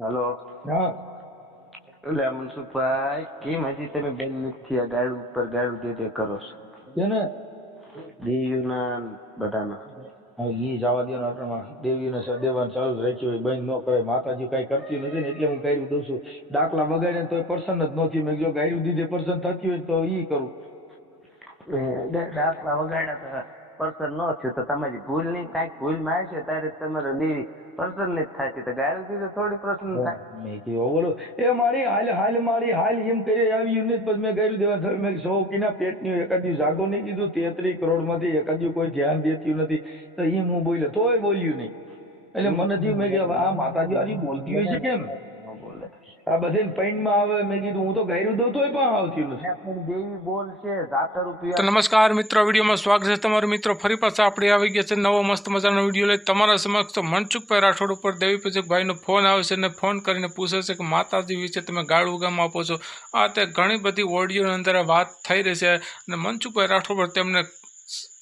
Hello. હા. એટલે મનસુખભાઈ કેમ હજી તમે બેન નથી આ ગાડ ઉપર ગાડ જે તે કરો છો? કેને? દેવીઓના બધાના. હવે ઈ જવા દો ને અટણમાં દેવીને દેવાન ચાલુ જ રાખ્યું હોય બંધ ન કરે માતાજી કઈ કરતી નથી ને એટલે હું ગાયરું દઉં છું. દાખલા બગાડે તો પર્સન જ નથી મેં જો ગાયરું દીધે પર્સન થતી હોય તો ઈ કરું. દાખલા વગાડ્યા તો પર્સન ન થયું. તો તમારી ભૂલની કાંઈક ભૂલમાં છે ત્યારે તમારે દેવી પર્સન નહીં થતી તો ગાડું દીધે થોડી પર્સન થાય. મેં કીધું બોલો એ મારી હાલ હાલ મારી હાલ એમ કરી આવ્યું નહીં પછી મેં ગાયરું દેવા થયું. મેં સો કિના પેટની એકાદી જાગો નહીં કીધું તેત્રીસ કરોડમાંથી એકાદી કોઈ ધ્યાન દેતું નથી. તો એમ હું બોલ્યો તોય બોલ્યું નહીં. એટલે મને થયું મેં કે આ માતાજી આજે બોલતી હોય છે કેમ? ન આ બધે પૈણમાં આવે મેં કીધું હું તો ગાયરું દઉં તોય પણ આવતી નથી દેવી બોલ છે જાતર તો રૂપિયા નમસ્કાર મિત્રો વિડીયોમાં સ્વાગત છે તમારું મિત્રો. ફરી પાછા આપણે આવી ગયા છે નવો મસ્ત મજાનો વીડિયો લઈ. તમારા સમક્ષ તો મનસુખભાઈ રાઠોડ ઉપર દેવી ભાઈનો ફોન આવે છે અને ફોન કરીને પૂછે છે કે માતાજી વિશે તમે ગાળું ગામ આપો છો? આ તે ઘણી બધી ઓડિયોની અંદર વાત થઈ રહી છે અને મનસુખભાઈ રાઠોડ પર તેમને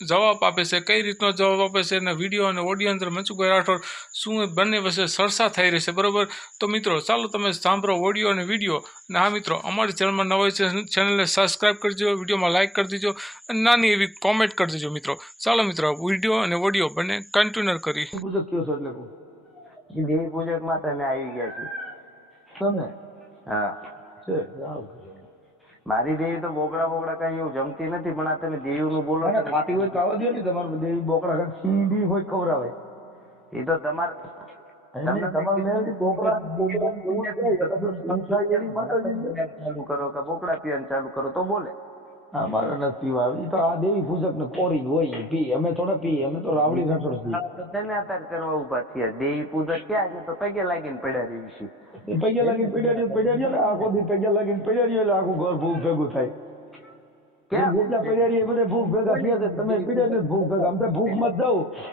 જવાબ આપે છે કઈ રીતનો જવાબ આપે છે અને વીડિયો અને ઓડિયો અંદર મનસુખભાઈ રાઠોડ શું બંને વચ્ચે સરસા થઈ રહી છે બરોબર? તો મિત્રો ચાલો તમે સાંભળો ઓડિયો અને વીડિયો અને હા મિત્રો અમારી ચેનલમાં નવા છે ચેનલને સબસ્ક્રાઇબ કરજો વિડીયોમાં લાઇક કરી દેજો અને નાની એવી કોમેન્ટ કરી દેજો મિત્રો. ચાલો મિત્રો વીડિયો અને ઓડિયો બંને કન્ટિન્યુ કરી. પૂછો કયો છો એટલે દેવી પૂજકમાં તમે આવી ગયા છો. તમે? હા. છે આવ. મારી દેવી તો બોકડા બોકડા કઈ એવું જમતી નથી પણ આ તમે દેવીનું બોલો અને છો ખાતી હોય તો આવવા દો ને તમારે દેવી બોકડા ખાય સીધી હોય ખવડાવે એ તો તમારે બોકડા બોકડા માતાજી છે. ચાલુ કરો કે બોકડા પીવાનું ચાલુ કરો તો બોલે હા, મારે નથી પીવા ઈ તો આ દેવી પૂજક ને કોરી હોય પી. અમે થોડા પી અમે તો રાવડી તમે અત્યારે કરવા ઊભા થયા. દેવી પૂજક ક્યાં છે? તો પગે લાગીને પડ્યા રહી છે પૈયા લાગીને પડ્યા રહ્યો પડ્યા રહ્યો ને આખો દી પગે લાગીને પડ્યા રહ્યો એટલે આખું ઘર ભૂખ ભેગું થાય. જેટલા પડ્યા એ બધા ભૂખ ભેગા થયા છે. તમે પડ્યા ને ભૂખ ભેગા. આમ ભૂખમાં જ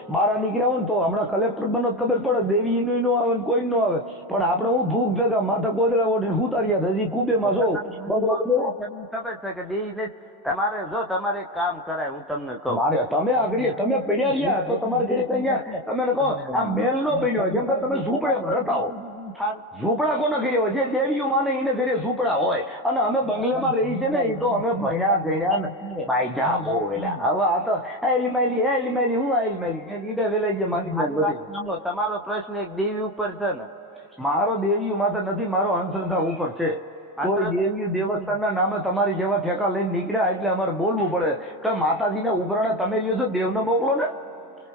મારા નીકળ્યા હોય ને તો હમણાં કલેક્ટર બનો ખબર પડે દેવી નું નો આવે કોઈ નો આવે. પણ આપણે હું ભૂખ ભેગા માથા ગોદડા ઓઢીને ઉતાર્યા છે. હજી કુબે માં જો બગડો બધો. તમને ખબર છે કે દેવી તમારે જો તમારે કામ કરાય હું તમને કહું. મારે તમે આગળ તમે પીડ્યા રહ્યા તો તમારે તમે કહો આ મેલ નો પડ્યો જેમ કે તમે ઝૂંપડે રહેતા હો ઝૂંપડા કોને કર્યા હોય જે દેવીઓ માને એને ઘરે ઝૂંપડા હોય. અને અમે બંગલામાં રહી છે ને એ તો અમે ભણ્યા ગણ્યા ને ભાઈજા બહુ વેલા. હવે આ તો એલી માયલી એલી માયલી હું એલી માયલી મેં વેલાઈ જે મારી મારી તમારો પ્રશ્ન એક દેવી ઉપર છે ને. મારો દેવી માતા નથી મારો અંધશ્રદ્ધા ઉપર છે. કોઈ દેવીઓ દેવસ્થાનના નામે તમારી જેવા ઠેકા લઈને નીકળ્યા એટલે અમારે બોલવું પડે. કે માતાજીના ઉભરાણા તમે લ્યો છો દેવને મોકલો ને.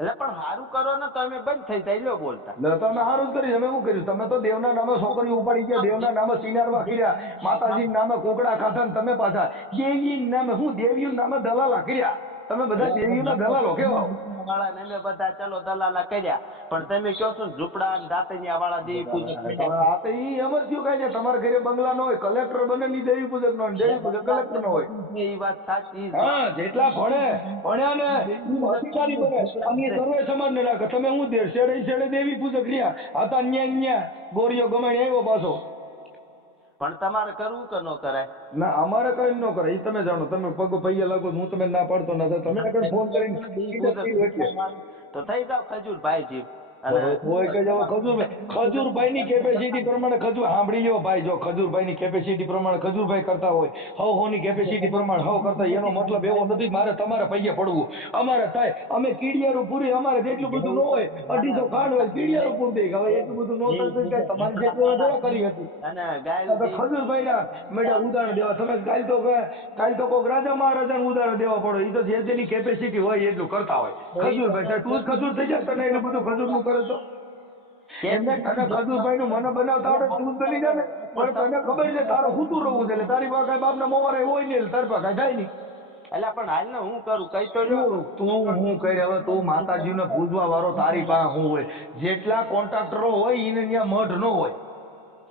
એટલે પણ સારું કરો ને તમે બંધ થઈ જાય લો બોલતા. તમે સારું જ કર્યું અમે શું કર્યું તમે તો દેવના નામે છોકરી ઉપાડી ગયા, દેવના નામે સિનારમાં કર્યા, માતાજીના નામે કોકડા ખાધા ને તમે પાછા દેવી નામે, હું દેવીના નામે દલાલા કર્યા. તમે બધા દેવીઓના દલાલો કેવા વાળા ને અમે બધા ચલો દલાલા કર્યા. પણ તમે કહો છો ને ઝૂંપડા ને દાંતણિયા વાળા દેવી પૂજક આ તો ઈ અમર થયું કાંઈ છે તમારા ઘરે બંગલા નો હોય કલેક્ટર બને ની દેવી પૂજક નો દેવી પૂજક કલેક્ટર નો હોય. એ વાત સાચી હા જેટલા ભણે ભણ્યા ને અધિકારી બને. અને સર્વે સમાજ ને રાખે. તમે હું દે શેડે શેડે દેવી પૂજક રહ્યા. હતા ન્યા ન્યા ગોરીઓ ગમે આવ્યો પાછો. પણ તમારે કરવું કે ન કરાય ના અમારે કઈ ન કરે. એ તમે જાણો તમે પગ પૈયા લાગો હું તમે ના પાડતો ના તમે આગળ ફોન કરીને તો થઈ જાવ ખજૂર ભાઈ ખજૂરભાઈ ની કેપેસિટી પ્રમાણે ખજૂર સાંભળી જો ભાઈ જો ખજૂરભાઈ ની કેપેસિટી પ્રમાણે ખજૂરભાઈ કરતા હોય હવ હો ની કેપેસિટી પ્રમાણે હવ કરતા એનો મતલબ એવો નથી મારે તમારે પૈયે પડવું. અમારે થાય અમે કીડિયારું પૂરી અમારે જેટલું બધું ન હોય અઢીસો ખાંડ હોય કીડિયારું પૂરી દઈ હવે એટલું બધું ન થતું તમારે જેટલું વધારે કરી હતી. ખજૂરભાઈ ના મેડમ ઉદાહરણ દેવા. તમે કાલ તો કાલ તો કોઈક રાજા મહારાજાને ઉદાહરણ દેવા પડો. એ તો જે જેની કેપેસિટી હોય એટલું કરતા હોય. ખજૂરભાઈ તું ખજૂર થઈ જાય તને એટલું બધું ખજૂરનું કરે તો? તને ખજૂરભાઈ નું મને બનાવતા આવડે તું બની જા ને પણ તને ખબર છે તારે હુતું રહેવું છે એટલે તારી પાસે કાંઈ બાપના મોવારે હોય નહીં તારી પાસે જાય નહીં. એટલે પણ હાલ ને હું કરું? કઈ તો તું હું કહી હવે તું માતાજીને પૂજવા વાળો તારી પાસે હું હોય. જેટલા કોન્ટ્રાક્ટરો હોય એને ત્યાં મઢ ન હોય.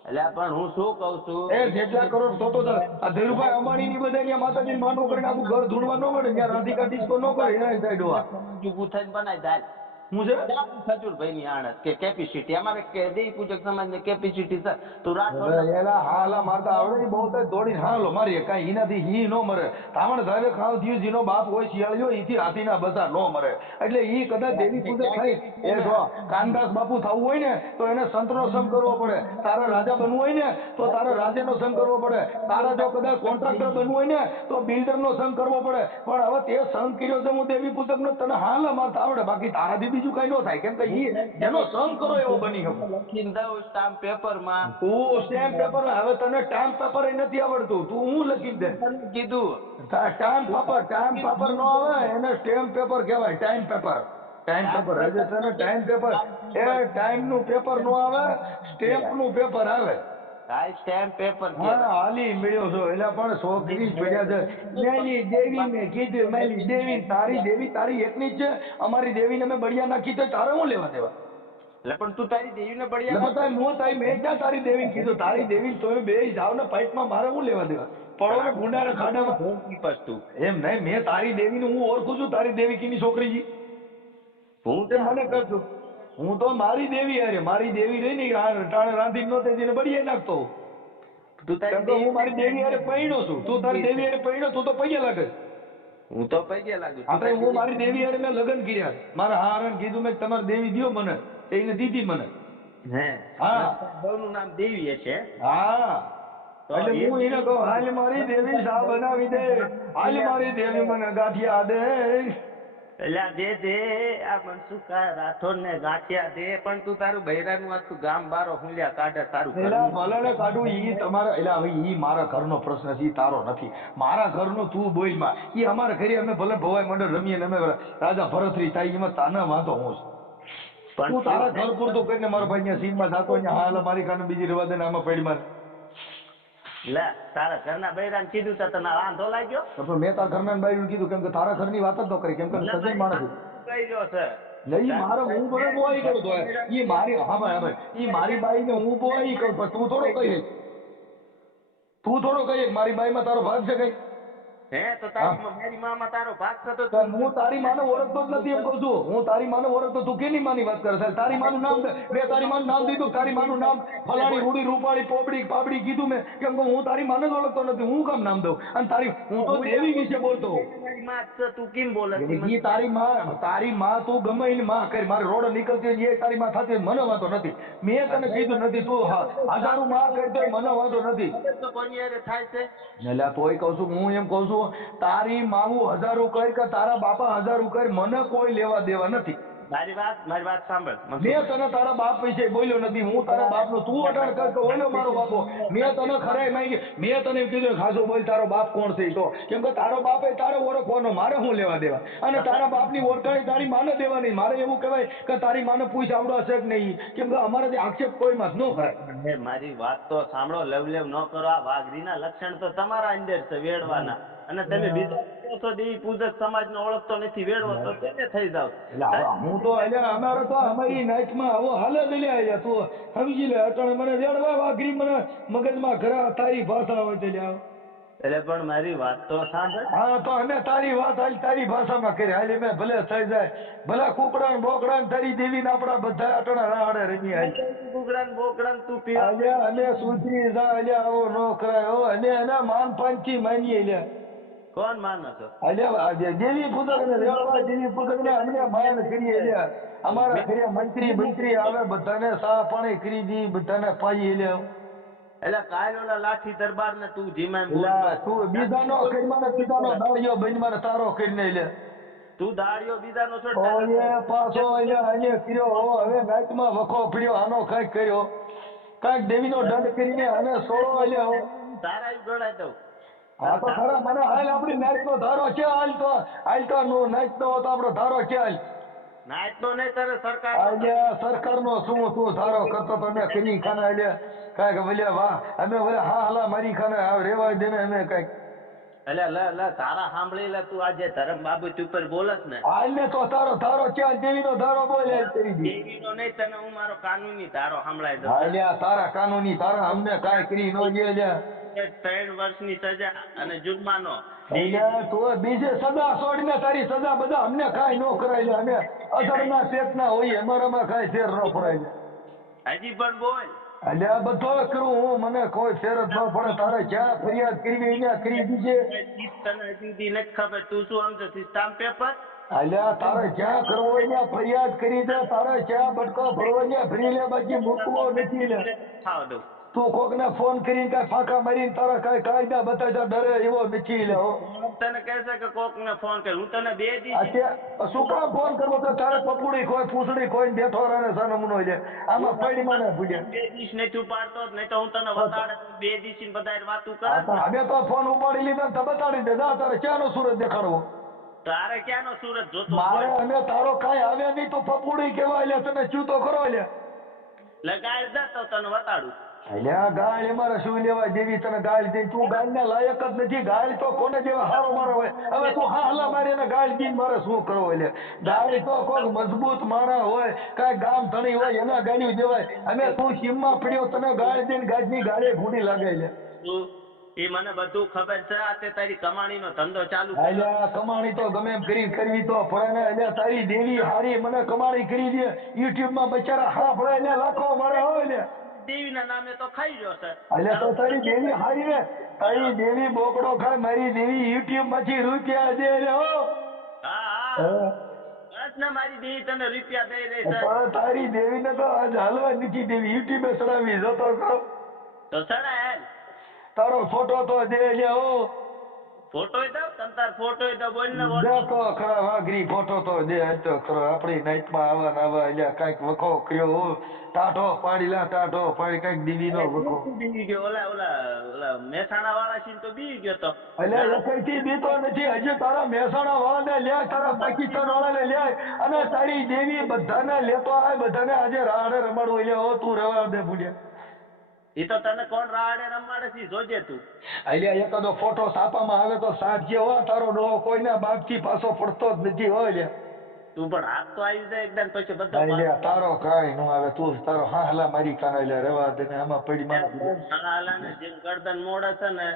એટલે પણ હું શું કઉ છું? એ જેટલા કરોડ તો તો આ ધીરુભાઈ અંબાણી ની બધા ત્યાં માતાજી માનવું કરીને આખું ઘર ધૂળવા ન મળે ત્યાં રાધિકા ડિસ્કો ન કરે એના સાઈડ ઊભું થઈને બનાવી જાય હું છે? ની આણત કે કેપેસિટી અમારે કે પૂજક સમાજની કેપેસિટી છે. તું રાઠોડ એલા હાલા મારતા આવડે બહુ તો દોડીને હાલો મારીએ કાંઈ એનાથી ઈ નો મરે. તામણ ધારે ખાવ થયું જેનો બાપ હોય શિયાળી હોય ઈથી હાથીના બસા નો મરે. એટલે ઈ કદાચ દેવી પૂજક થાય એ જો કાનદાસ બાપુ થવું હોય ને તો એને સંતનો સંગ કરવો પડે. તારે રાજા બનવું હોય ને તો તારે રાજાનો સંગ કરવો પડે. તારા જો કદાચ કોન્ટ્રાક્ટર બનવું હોય ને તો બિલ્ડરનો સંગ કરવો પડે. પણ હવે તે સંગ કર્યો છે હું દેવી પૂજકનો તને હાલા મારતા આવડે બાકી તારાથી બીજું કઈ ન થાય. કેમ કે ઈ એનો સંગ કરો એવો બની શકો. લખીને દઉં સ્ટામ્પ પેપરમાં તું સ્ટેમ્પ પેપર હવે તને સ્ટામ્પ પેપર નથી આવડતું. તું હું લખી દે? કીધું. ટાઈમ પેપર ટાઈમ પેપર નો આવે એને સ્ટેમ્પ પેપર કહેવાય ટાઈમ પેપર ટાઈમ પેપર હજે તને ટાઈમ પેપર એ ટાઈમનું પેપર નો આવે સ્ટેમ્પનું પેપર આવે. કાંઈ સ્ટેમ્પ પેપર હા હાલી મળ્યો છો. એટલે પણ છોકરી પડ્યા છે. મેલી દેવી મેં કીધું મેલી દેવી તારી દેવી તારી એકની જ છે. અમારી દેવીને મેં બળિયા નાખી તો તારે હું લેવા દેવા? એટલે પણ તું તારી દેવીને બળિયા બતાય હું તારી મેં ક્યાં તારી દેવીને કીધું? તારી દેવી તો બે જાવ ને પાઇપમાં મારે હું લેવા દેવા? પડો ને ગુંડાને ખાડામાં બસ તું. એમ નહીં મેં તારી દેવીને હું ઓળખું છું તારી દેવી કીની છોકરી હું તે મને કરજો હું તો મારી દેવી હારે મારી દેવી રહી ને ટાણે રાંધી નહોતી તેને બળીએ નાખતો તું તારી હું મારી દેવી હારે પૈણો છું. તું તારી દેવી હારે પૈણો તું તો પૈયે લાગે. હું તો પૈયે લાગુ આપણે હું મારી દેવી હારે મેં લગ્ન કર્યા. મારા હારણ કીધું મેં તમારી દેવી દયો મને. એને દીધી મને. હે હા. બહુનું નામ દેવી છે હા. એટલે હું એને કહું હાલ મારી દેવી સા બનાવી દે. હાલ મારી દેવી મને ગાંઠિયા દે. એલા દે દે આ મનસુખા રાઠોડ ને ગાંઠિયા દે. પણ તું તારું બૈરાનું આખું ગામ બારો હુંલ્યા કાઢે તારું એલા ભલે ને કાઢું ઈ તમારા એલા હવે ઈ મારા ઘરનો પ્રશ્ન છે ઈ તારો નથી. મારા ઘરનો તું બોલમાં. ઈ અમારા ઘરે અમે ભલે ભવાઈ મંડળ રમીએ ને અમે રાજા ભરતરી થાય એમાં તાના વાંધો હું છું. તું તારા ઘર પૂરતું કરીને મારો ભાઈ ને સીમમાં જાતો અહીંયા હાલ મારી કાને બીજી રવા દે ને આમાં પડી મારે લે તારા ઘરના બૈરાને કીધું તો તને વાંધો લાગ્યો? તો પણ મેં તારા ઘરના બાઈ કીધું કેમ કે તારા ઘરની વાત જ ન કરી કેમ કે સજન માણસ. કઈ રહ્યો છે? નહીં મારે હું ભલે બોવાઈ કરું તો એ મારી હા ભાઈ હા ભાઈ એ મારી બાઈને હું બોવાઈ કરું પણ તું થોડો કહી તું થોડો કહીએ મારી બાઈ માં તારો ભાગ છે કઈ? હે તો તારી મારી મામાં તારો ભાગ થતો તો હું તારી માને ઓળખતો જ નથી એમ કહું છું. હું તારી માને ઓળખતો તું કેની માની વાત કરે છે? તારી માનું નામ. મેં તારી માનું નામ દીધું. તારી માનું નામ ફલાણી રૂડી રૂપાળી પોપડી પાપડી કીધું મેં. કેમ કે હું તારી માને જ ઓળખતો નથી. હું કામ નામ દઉં? અને તારી હું તો દેવી વિશે બોલતો. મારી માં છે, તું કેમ બોલે છે? ઈ તારી માં તારી માં તું ગમે એની માં કરી મારે રોડ નીકળતી હોય એ તારી માં થતી મને વાંધો નથી. મેં તને કીધું નથી તું હા હજારો માં કરતો મને વાંધો નથી. તો કોની થાય છે? એટલે તોય કહું છું હું એમ કહું છું તારી માવું હજારો કર કે તારા બાપા હજારો કર મને કોઈ લેવા દેવા નથી. મારી વાત મારી વાત સાંભળ મેં તને તારા બાપ વિશે બોલ્યો નથી. હું તારા બાપનો તું અટાણ કર કે ઓલો મારો બાપો. મેં તને ખરાઈ માંગી. મેં તને કીધું ખાસો બોલ તારો બાપ કોણ છે તો? કેમ કે તારો બાપ એ તારો ઓળખવાનો મારે હું લેવા દેવા? અને તારા બાપની ઓળખાણી તારી માને દેવાની મારે એવું કહેવાય કે તારી માને પૂછ આવડો હશે કે નહીં. કેમ કે અમારે ત્યાં આક્ષેપ કોઈ માં ન કરાય. મારી વાત તો સાંભળો લવલેવ ન કરો. આ વાઘરીના લક્ષણ તો તમારા અંદર છે વેડવાના. અને તમે બીજા છો દેવી પૂજક સમાજને ઓળખતો નથી વેડવો તો તેને થઈ જાવ. હું તો અલ્યા અમારે તો અમારી નાચમાં આવો હાલે જ લ્યા તું સમજી લે અટાણે મને વેડવા વાઘરી મને મગજમાં ઘરા તારી ભાષા હોય તે લ્યા. એટલે પણ મારી વાત તો સાંભળ. હા તો અમે તારી વાત હાલ તારી ભાષામાં કરી. હાલ મેં ભલે થઈ જાય. ભલે કુકડા ને બોકડા ને તારી દેવી ને આપડા બધા અટણા રાડે રમી હાલ. કુકડાન બોકડાન તું પી અલ્યા અને સુધરી જા અલ્યા આવો નો કરાય. અમે એના માન પાંચી માનીએ લ્યા. કોણ માનો છો? દેવી પૂજક ને રેવવા દેવી પૂજક ને અમને માન કરીએ લ્યા અમારા ઘરે મંત્રી મંત્રી આવે બધાને સા પાણી કરી દી બધાને પાઈ લે. એટલે કાલ ઓલા લાઠી દરબાર ને તું ધીમે તું બીજાનો કરી મને બીજાનો દાળિયો બની મને તારો કરીને લે. તું દાડિયો બીજાનો છો ઓલે પાછો અહીંયા અહીંયા કર્યો. હવે હવે નાચમાં વખો પડ્યો આનો કંઈક કર્યો. કાંઈક દેવીનો દંડ કરીને અને સોળો અહીંયા તારા ગણાય દઉં. હા તો ખરા મને હાલ આપણી નાચનો ધારો છે હાલ તો. હાલ તો નો નાચનો હતો આપણો ધારો છે હાલ. નાઈટ નો નહીં તારે સરકાર આલ્યા સરકારનો શું શું ધારો કરતો તો અમે કરી ખાને આલ્યા કાંઈક બોલ્યા વાહ અમે બોલ્યા હા હાલા મારી ખાને રેવા દે ને અમે કાંઈક. એટલે લે લે તારા સાંભળી લે તું આજે ધરમ બાબુ ઉપર બોલસ ને. હાલ ને તો તારો તારો ચાલ દેવીનો ધારો બોલે કરી દે. દેવીનો નહીં તને હું મારો કાનૂની ધારો સંભળાઈ દઉં. હાલ્યા તારા કાનૂની તારા અમને કાંઈ કરી નો એ ત્રણ વર્ષની સજા અને જુર્માનો. તો બીજે સદા છોડીને તારી સજા બધા અમને કાંઈ ન કરાય અમે અધરના પેટના હોય અમારામાં કાંઈ ફેર ન પડાય હજી પણ બોલ. એટલે આ બધો કરું હું મને કોઈ ફેર જ ન પડે. તારે જ્યાં ફરિયાદ કરવી એને કરી દીજે તને હજી દી નથી ખબર. તું શું સમજે છે સ્ટામ્પ પેપર? અલ્યા તારે જ્યાં કરવો ત્યાં ફરિયાદ કરી દે. તારે જ્યાં બટકો ભરવો ત્યાં ભરી લે બાકી મૂકવો નથી લે. ખાવ દઉં. તું કોકને ફોન કરીને કાંઈ ફાંકા મારીને તારા કઈ કાયદા બતાવતા ડરે એવો નથી લે તને કહેશે કે કોક ને ફોન કર. હું તને બે દી શું કામ ફોન કરવો? તો તારે પપુડી ખોય પૂછડી કોઈ બેઠો રહે સાનમનો લે. આમાં પડી મને ભૂલ્યા બે દિવસ નથી ઉપાડતો નહીં તો હું તને વતાડે બે દિવસ ને બધા વાતું કરે હવે તો ફોન ઉપાડી લીધા તો બતાડી દે જા તારે ક્યાંનો સુરત દેખાડવો? તારે ક્યાંનો સુરત જોતો મારે. અમે તારો કાંઈ આવે નહીં તો પપુડી કેવાય લે તને ચૂતો કરો લે. લગાડ દે તો તને વતાડું. અલ્યા ગાળ અમારે શું લેવા જેવી તને ગાળ દે તું ગાળના લાયક જ નથી. ગાળ તો કોને જેવા હારો મારો હોય. હવે તું હાલા મારી ને ગાળ દઈને મારે શું કરવો એટલે? ગાળ તો કોક મજબૂત માણા હોય કાંઈ ગામ ધણી હોય એના ગાળ્યું દેવાય. અમે તું સીમમાં પડ્યો તને ગાળ દઈને ગાજની ગાળે ભૂડી લાગે છે એ મને બધું ખબર છે. આ તે તારી કમાણીનો ધંધો ચાલુ. અલ્યા કમાણી તો ગમે એમ કરી કરવી તો ને. અલ્યા તારી દેવી હારી મને કમાણી કરી દે. યુટ્યુબમાં બચારા હા પડે એટલે લાખો મારે હોય ને. દેવીના નામે તો ખાઈ રહ્યો છે. એટલે તો તારી દેવી હારી રે. તારી દેવી બોકડો ખાય મારી દેવી યુટ્યુબમાંથી રૂપિયા દે રે હો. મારી દેવી તને રૂપિયા દઈ રહી છે તારી દેવી ને તો આજ હાલવા નથી દેવી. યુટ્યુબે ચડાવી જતો કરો તો હેલ તારો ફોટો તો દે લે હો. ફોટો દો ફોટો બોલ ને દેખો ખરા વાઘરી ફોટો તો દે તો ખરો. આપણી નાઈટમાં આવા ને આવા એટલે કંઈક વખો કર્યો હો ટાઢો પાડી લા ટાઢો પાડી કંઈક દીવી નો વખો. બી ગયો ઓલા ઓલા ઓલા મહેસાણા વાળા છે તો બી ગયો તો. એટલે એકઈથી બીતો નથી. હજી તારા મહેસાણા વાળાને લે તારા પાકિસ્તાન વાળાને લે અને તારી દેવી બધાને લેતો આય બધાને આજે રાડે રમાડવું એટલે હો તું રવા દે ભૂલ્યા. એ તો તને કોણ રાડે રમાડે છે જોજે તું. એટલે એકાદો ફોટો છાપામાં આવે તો સાચી હો તારો ડોહો કોઈના બાપથી પાછો પડતો જ નથી, હોય લે તું પણ હાથ તો આવી જાય એકદમ પછી બધા તારો કાંઈ નો આવે તું તારો હા હલા મારી કાના લે રેવા દે ને આમાં પડી મારે હાલાને જેમ ગરદન મોડે છે ને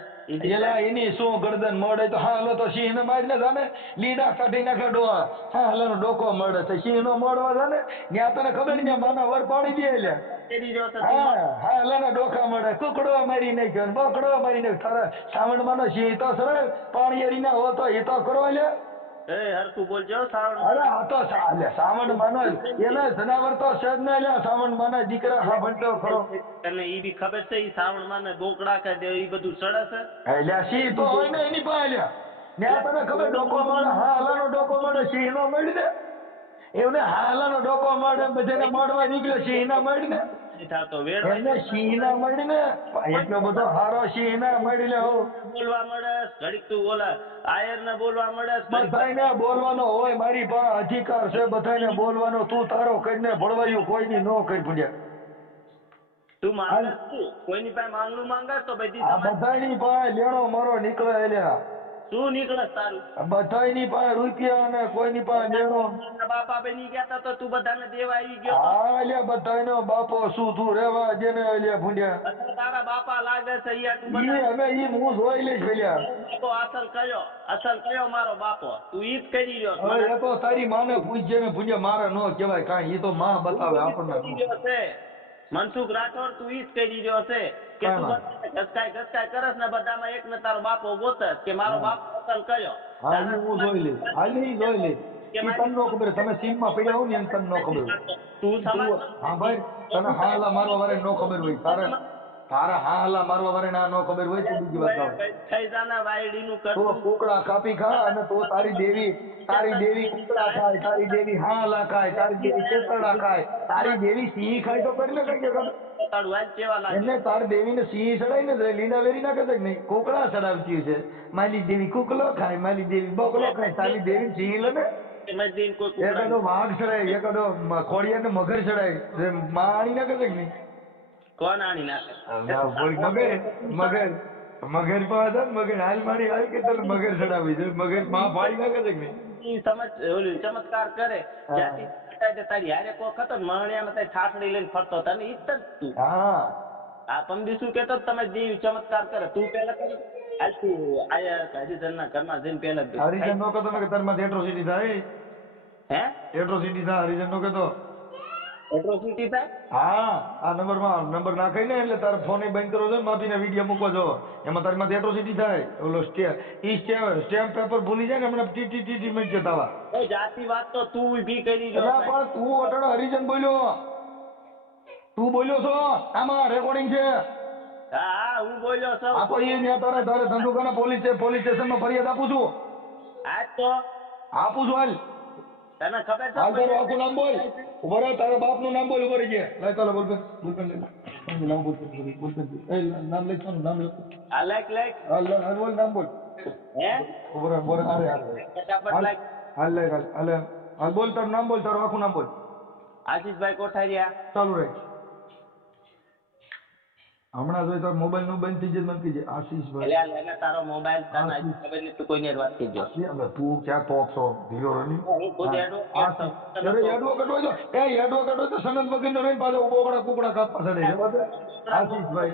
એલા એની શું ગરદન મોડે? તો હા હલો તો સિંહ ને મારીને જાને લીડા કાઢી નાખે ડોહા. હા હલાનો ડોકો મળે તો સિંહ નો મોડવા જાને ત્યાં તને ખબર ને માના વર પાડી દે એટલે હા હા હલાના ડોકા મળે કુકડો મારી નાખ્યો ને બકડો મારી નાખ્યો. તારા સાવણ માનો સિંહ તો સરળ પાણી ના હોતો એ તો કરો લે એ હરખું બોલજો શ્રાવણ અરે આ તો સા- માનો એટલે જનાવર તો છે જ ને લે સાવણ માના દીકરા હા ખરો. તને ઈ બી ખબર છે ઈ શ્રાવણમાં બોકડા કે દે ઈ બધું સડે છે? એટલે સિંહ તો હોય ને એની પાસે તને ખબર ડોકો મળે? હા હલાનો ડોકો મળે સિંહ નો મળી? દે એમને હા હલાનો ડોકો મળે બધાને મળવા નીકળે સિંહ ના મળી? ને ઈ થાતો. વેડ એને સિંહ ના મળી ને એટલો બધો હારો સિંહ ના મળી લે બોલવા મળે ઘડીક તું ઓલા આયર ને બોલવા મળે બધાને બોલવાનો હોય મારી પાસે અધિકાર છે બધાને બોલવાનો. તું તારો કરીને ભળવાયું કોઈની નો કરી ભૂલ્યા. તું માંગસ કોઈની પાસે માંગણું માંગસ તો બધી બધાની પાસે લેણો મારો નીકળે એલ્યા શું નીકળે તારું? આ બધાયની પાસે રૂપિયા અને કોઈની પાસે લેણો તારા બાપા બની ગયા તા તો બધાને દેવા આવી ગયો. હા અલ્યા બધાયનો બાપો શું તું રેવા જેને અલ્યા ભૂંડ્યા. તારા બાપા લાગે છે ઈ તું બધા હવે ઈ હું જોઈ લઈશ ભલ્યા તો અસલ કયો? અસલ કયો મારો બાપો? તું ઈ જ કરી રહ્યો હવે એ તો તારી માને પૂછજે ને ભૂંડ્યા મારે નો કહેવાય કાંઈ ઈ તો માં બતાવે આપણને મનસુખ રાઠોડ તું ઈ જ કહી દીધો હશે કે તું ઘસકાય ઘસકાય કરસ ને બધામાં એક ને તારો બાપો ગોતસ કે મારો બાપ અસલ કયો. હાલ હું જોઈ લઈશ. હાલ જોઈ લઈશ. તમને નો ખબર તમે સીમમાં પડ્યા હોવ ને એમ તમને નો ખબર. તું હા ભાઈ તને હાલા મારો મારવા વાળે નો ખબર હોય. તારે તારા હા હલા મારવા વારે ના નો ખબર હોય તો બીજી વાત થઈ જાના વાયડીનું તો કુકડા કાપી ખા અને તો તારી દેવી તારી દેવી કુકડા ખાય તારી દેવી હાલા ખાય તારી દેવી ચેતડા ખાય તારી દેવી સિંહ ખાય તો કરી લે કઈ તારું એને તાર દેવીને સિંહ ચડાય ને લીંડા વેરી નાખે છે કે નહીં કોકડા ચડાવતી છે માલી દેવી કુકલો ખાય માલી દેવી બકલો ખાય તારી દેવી સિંહ લે ને. એકાદો વાઘ ચડાય એકાદો ખોડિયા ને મગર ચડાય માણી નાખે છે નહીં? કોણ આણી નાખે? મગર મગર મગર હતા મગર હાલ મારી હાલ કે તને મગર ચડાવી છે. મગરમાં ફાડી નાખે છે કે સમજ ઓલું ચમત્કાર કરે. જ્યાંથી હટાય તારી હારે કોક હતો ને મરણિયામાં તારી ઠાઠડી લઈને ફરતો હતો. ને ઈ જ તું. હા. આ પમદી શું કેતો તમે દેવ ચમત્કાર કરે. તું પેલા કરી. હરિજનના ઘરમાં જઈને પેલા હરિજન નો કહેતો કે એટ્રોસિટી થાય. હે? એટ્રોસિટી થાય હરિજન નો કહેતો. એટ્રોસિટી થાય હા આ નંબરમાં નંબર નાખાય ને એટલે તારો ફોન બંધ કરવો છે માપીને વીડિયો મૂકો છો એમાં તારી માંથી એટ્રોસિટી થાય. ઓલો સ્ટે ઈ સ્ટેમ્પ પેપર ભૂલી જાય ને હમણાં ટી ટી ટી ટી મિનિટ જતા એ જાતિ વાત તો તું ઊભી કરી જો પણ તું અટડ હરિજન બોલ્યો. તું બોલ્યો છો? આમાં રેકોર્ડિંગ છે. હા હા હું બોલ્યો છું. આ તો એ ત્યાં તારે તારે ધંધુકાના પોલીસ પોલીસ સ્ટેશનમાં ફરિયાદ આપું છું. આજ તો? આપું છું હાલ. તને ખબર છે હાલ તારું આખું નામ બોલ. ઊભો રહે તારા બાપનું નામ બોલ ઊભો રહી ગયા. લાય ચાલો બોલ બોલ પેન લે નામ બોલ બોલ પેન એ નામ લખ તારું નામ લખ આ લાઈક લાઈક. હાલ બોલ નામ બોલ. હે? ઊભો રહે ઊભો રહે અરે અરે હાલ લાઈક. હાલ લે હાલ હાલ. હાલ બોલ તારું નામ બોલ તારું આખું નામ બોલ. આશીષભાઈ કોઠારિયા. ચાલુ રહે. હમણાં જોઈ તારો મોબાઈલ નો બંધ થઈ જાય થઈ જાય આશીષભાઈ. એટલે આ તારો મોબાઈલ તને ખબર નહીં તું કોઈને વાત કરજો તું ક્યાં ટોપ છો ધીરો રની હું ખુદ advocate છું. અરે એડવોકેટ હોય તો એ એડવોકેટ હોય તો સનદ વગર રહીને પાછો બોકડા કુકડા કાપવા ચડે છે? આશીષભાઈ.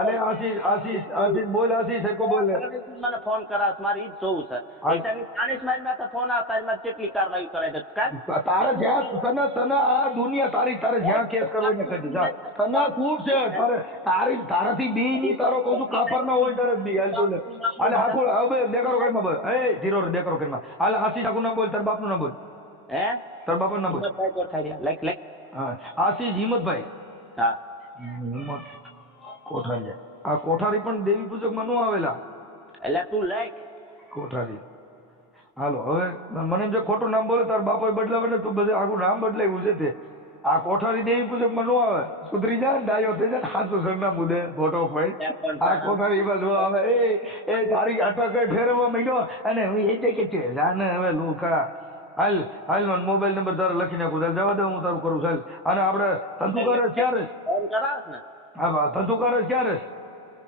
અલે આશીષ આશીષ આશીષ બોલ આશીષ એકો બોલ. મને ફોન કરાસ મારી ઈ જ જોવું છે. હા. એ ચાલીસ માઇલમાં તો ફોન આવતા તારી માં કેટલી કાર્યવાહી કરાય છે કાંઈ? તારે જ્યાં તને તને આ દુનિયા તારી તારે જ્યાં કેસ કરવાની કરી જા. તને ખૂબ છે તારે તારી તારાથી બી ની તારો કહું છું કાપર ના હોય તારે બી હાલ બોલે અને આખું હવે દેખાડો કઈ માં બોલ. એ જીરો રે દેખાડો કઈ માં હાલ આશી ઠાકુર ના બોલ તાર બાપનું ના બોલ. હે? તાર બાપનું ના બોલ. લાઈક લાઈક હા આશીષ હિંમતભાઈ. હા. હિંમત કોઠારી. આ કોઠારી પણ દેવી પૂજકમાં નો આવેલા. એટલે તું લાઈક કોઠારી. હાલો હવે મને જો ખોટું નામ બોલે તાર બાપા બદલાવે ને તું બધે આખું નામ બદલાવ્યું છે તે. આ કોઠારી દેવી પૂજકમાં નો આવે. સુધરી જાય ડાયો થઈ જાય સાચું સરનામું દે ફોટો ભાઈ આ કોઠારી માં નો આવે એ એ તારી અટક ફેરવવા માંડ્યો અને હું એ કે છે જાને હવે લુકા હાલ હાલ નો મોબાઈલ નંબર તારે લખી નાખું. ચાલ જવા દે હું તારું કરું. ચાલ. અને આપણે ધંધુકાર ક્યારે? હા ધંધુકાર ક્યારે?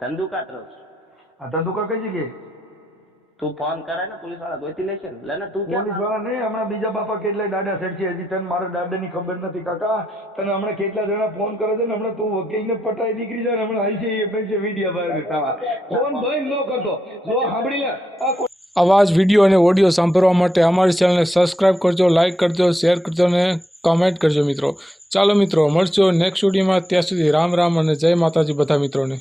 ધંધુકા ટ્રસ આ ધંધુકા કઈ જગ્યાએ? તું ફોન કરે ને પોલીસવાળા ગોતી લેશે ને. લે ને તું પોલીસવાળા નહીં હમણાં બીજા બાપા કેટલા દાડા સેટ છે હજી. તને મારા દાદાની ખબર નથી કાકા. તને હમણાં કેટલા જણા ફોન કરે છે ને હમણાં તું વકીલને પટાઈ નીકળી જાય ને હમણાં આવી છે એ પછી વીડિયો બહાર થવા ફોન બંધ ન કરતો. જો સાંભળી લે. આ આવા જ વીડિયો અને ઓડિયો સાંભળવા માટે અમારી ચેનલને સબસ્ક્રાઇબ કરજો લાઇક કરજો શેર કરજો અને કમેન્ટ કરજો મિત્રો. ચાલો મિત્રો મળજો નેક્સ્ટ વિડીયોમાં. ત્યાં સુધી રામ રામ અને જય માતાજી બધા મિત્રોને.